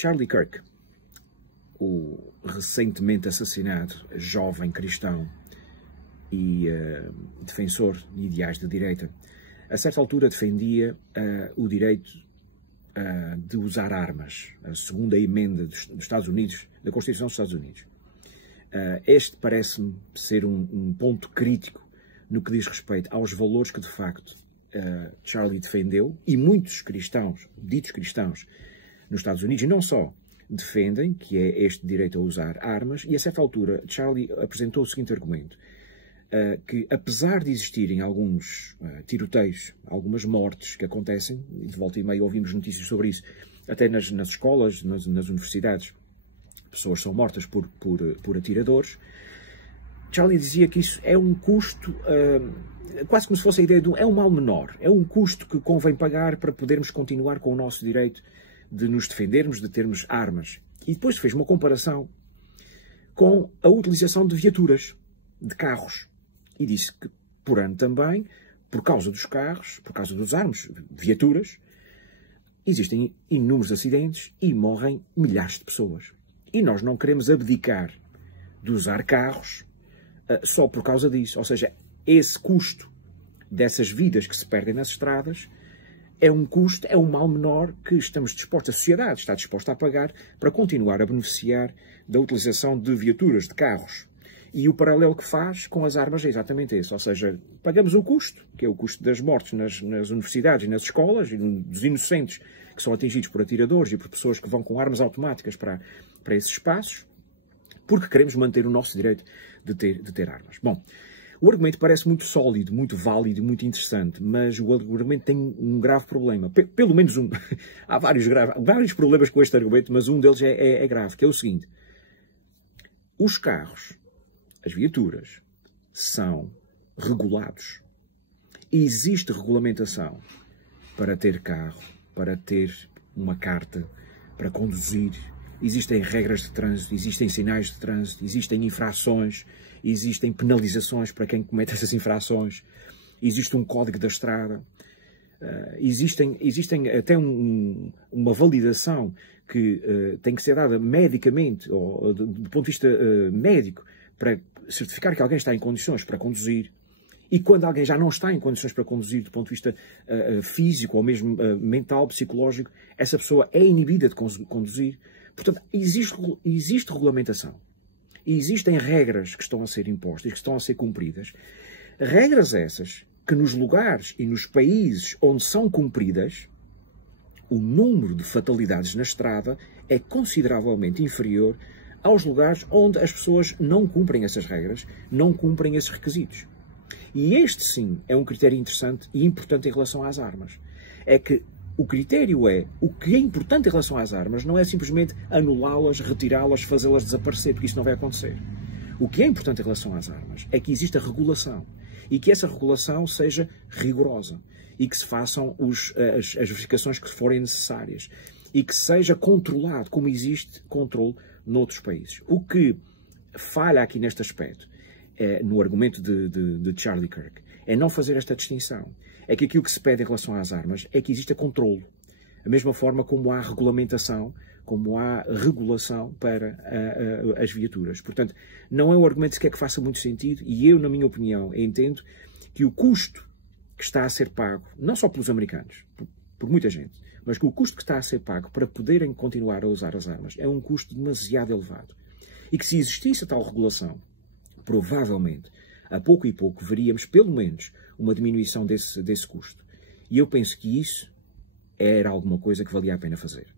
Charlie Kirk, o recentemente assassinado jovem cristão e defensor de ideais de direita, a certa altura defendia o direito de usar armas, a segunda emenda dos Estados Unidos, da Constituição dos Estados Unidos. Este parece-me ser um ponto crítico no que diz respeito aos valores que, de facto, Charlie defendeu, e muitos cristãos, ditos cristãos, nos Estados Unidos, e não só, defendem, que é este direito a usar armas, e a certa altura Charlie apresentou o seguinte argumento, que apesar de existirem alguns tiroteios, algumas mortes que acontecem, e de volta e meia ouvimos notícias sobre isso, até nas escolas, nas universidades, pessoas são mortas por atiradores, Charlie dizia que isso é um custo, quase como se fosse a ideia de é um mal menor, é um custo que convém pagar para podermos continuar com o nosso direito de nos defendermos, de termos armas. E depois fez uma comparação com a utilização de viaturas, de carros. E disse que, por ano também, por causa dos carros, por causa dos armas, viaturas, existem inúmeros acidentes e morrem milhares de pessoas. E nós não queremos abdicar de usar carros só por causa disso. Ou seja, esse custo dessas vidas que se perdem nas estradas é um custo, é um mal menor que estamos dispostos, a sociedade está disposta a pagar para continuar a beneficiar da utilização de viaturas, de carros. E o paralelo que faz com as armas é exatamente esse. Ou seja, pagamos o custo, que é o custo das mortes nas universidades e nas escolas, e dos inocentes que são atingidos por atiradores e por pessoas que vão com armas automáticas para esses espaços, porque queremos manter o nosso direito de ter armas. Bom, o argumento parece muito sólido, muito válido, muito interessante, mas o argumento tem um grave problema. Pelo menos um. Há vários problemas com este argumento, mas um deles é grave, que é o seguinte. Os carros, as viaturas, são regulados. Existe regulamentação para ter carro, para ter uma carta, para conduzir. Existem regras de trânsito, existem sinais de trânsito, existem infrações, existem penalizações para quem comete essas infrações, existe um código da estrada, existem até uma validação que tem que ser dada medicamente, ou do ponto de vista médico, para certificar que alguém está em condições para conduzir. E quando alguém já não está em condições para conduzir do ponto de vista físico ou mesmo mental, psicológico, essa pessoa é inibida de conduzir. Portanto, existe regulamentação. E existem regras que estão a ser impostas, que estão a ser cumpridas. Regras essas que nos lugares e nos países onde são cumpridas, o número de fatalidades na estrada é consideravelmente inferior aos lugares onde as pessoas não cumprem essas regras, não cumprem esses requisitos. E este, sim, é um critério interessante e importante em relação às armas. É que o critério o que é importante em relação às armas não é simplesmente anulá-las, retirá-las, fazê-las desaparecer, porque isso não vai acontecer. O que é importante em relação às armas é que exista regulação e que essa regulação seja rigorosa e que se façam as verificações que forem necessárias e que seja controlado, como existe controle noutros países. O que falha aqui neste aspecto, no argumento de Charlie Kirk, é não fazer esta distinção. É que aquilo que se pede em relação às armas é que exista controle. Da mesma forma como há regulamentação, como há regulação para as viaturas. Portanto, não é um argumento sequer que faça muito sentido e eu, na minha opinião, entendo que o custo que está a ser pago, não só pelos americanos, por muita gente, mas que o custo que está a ser pago para poderem continuar a usar as armas é um custo demasiado elevado. E que se existisse a tal regulação, provavelmente, a pouco e pouco, veríamos pelo menos uma diminuição desse custo. E eu penso que isso era alguma coisa que valia a pena fazer.